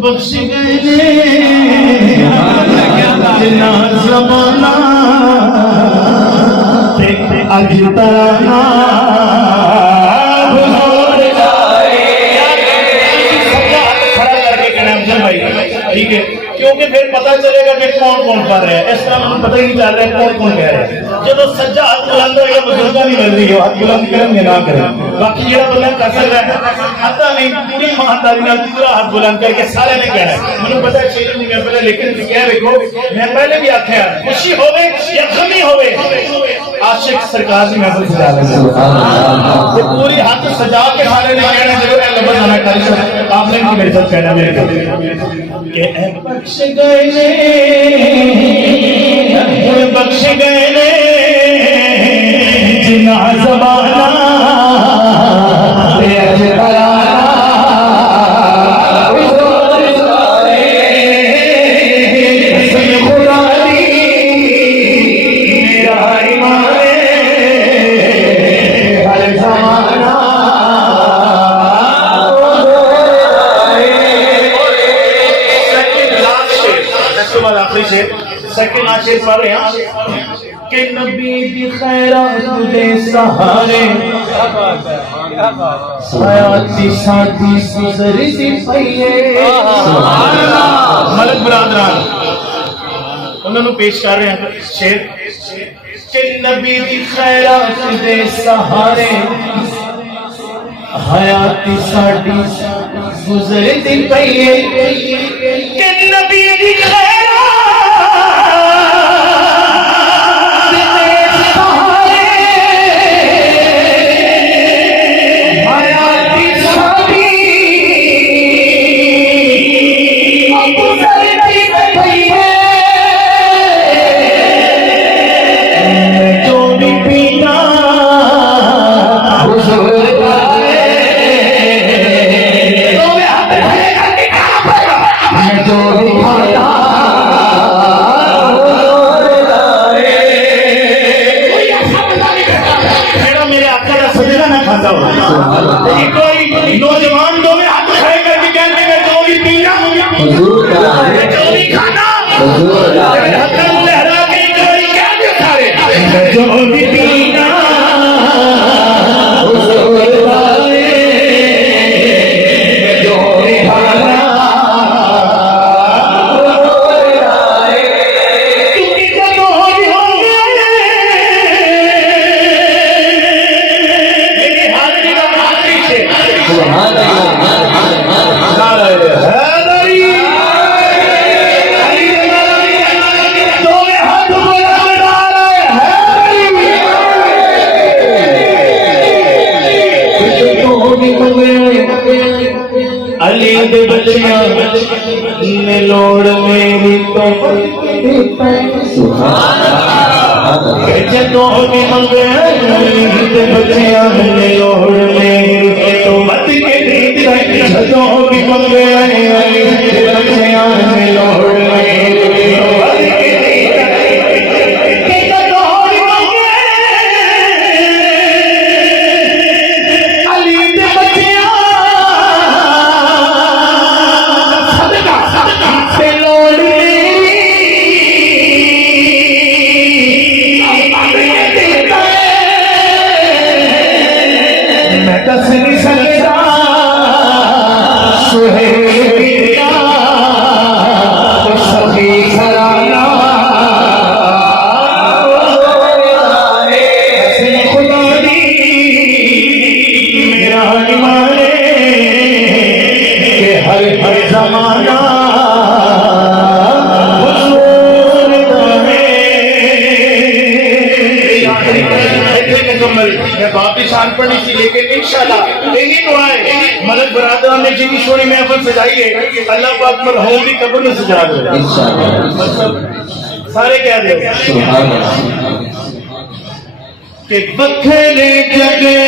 बख्श गए जिन्ना ज़माना अज तराना ठीक है, क्योंकि फिर पता चलेगा कि कौन कौन कर रहा है। इस तरह मुझे पता ही नहीं चल रहा है कौन कौन कह रहा है। जो सज्जा हाथ बुलंद होगा बुजुर्गों नहीं मिल रही हो, हाथ बुलंद करेंगे ना करें, बाकी जो बुलंद कर सकता है आता नहीं, पूरी ईमानदारी पूरा हाथ बुलंद करके सारे ने कहना है। मुझे पता है शेर नहीं मैं पहले, लेकिन क्या देखो मैं पहले भी आख्या खुशी होवे या गमी होवे आशिक सरकार की महफिल सजा लेंगे, पूरी हाथ सजा के सारे ने कहना जरूर है लफ्ज़ आना कर आपने भी मेरे साथ कहना मेरे को के बख्श गए ने बख्श गए ने जिन्ना ज़माना अज तराना खुदा दी मेरा ईमान हर ज़माना सेकंड आशिर पढ़ रहे हैं कि नबी दी खैरात तुझे सहारे हयाती साथी गुजरती पईए मलक बरादरान उन्होंने पेश कर रहे हैं शेर कि नबी दी खैरात तुझे सहारे हयाती साथी गुजरती पईए कि नबी दी नौजवान दो में हाथ खड़े करके कहते हैं जो भी पीना जो भी खाना लहरा के क्या दिखा रहे जो भी पीना जो भी खाना अली दे बच्चियां ने लोड़ मेरी तो सुभान अल्लाह जदों भी मंगे अली दे बच्चियां ने लोड़ मेरी तो मत के रीत जदों भी मंगे अली दे बच्चियां ने लोड़ मेरी दस नहीं सकता सुहेलिया सभी घराना खुदा दी मेरा ईमान के हर हर जमाना मैं बापी शान पढ़नी थी, लेकिन इंशाल्लाह यही दुआएं मलक बरादरान ने जितनी सोनी महफिल सजाई है अल्लाह पाक मरहूम की कब्र में सजा दे इंशाल्लाह। सारे कह दे सुभान अल्लाह के बखरे जगे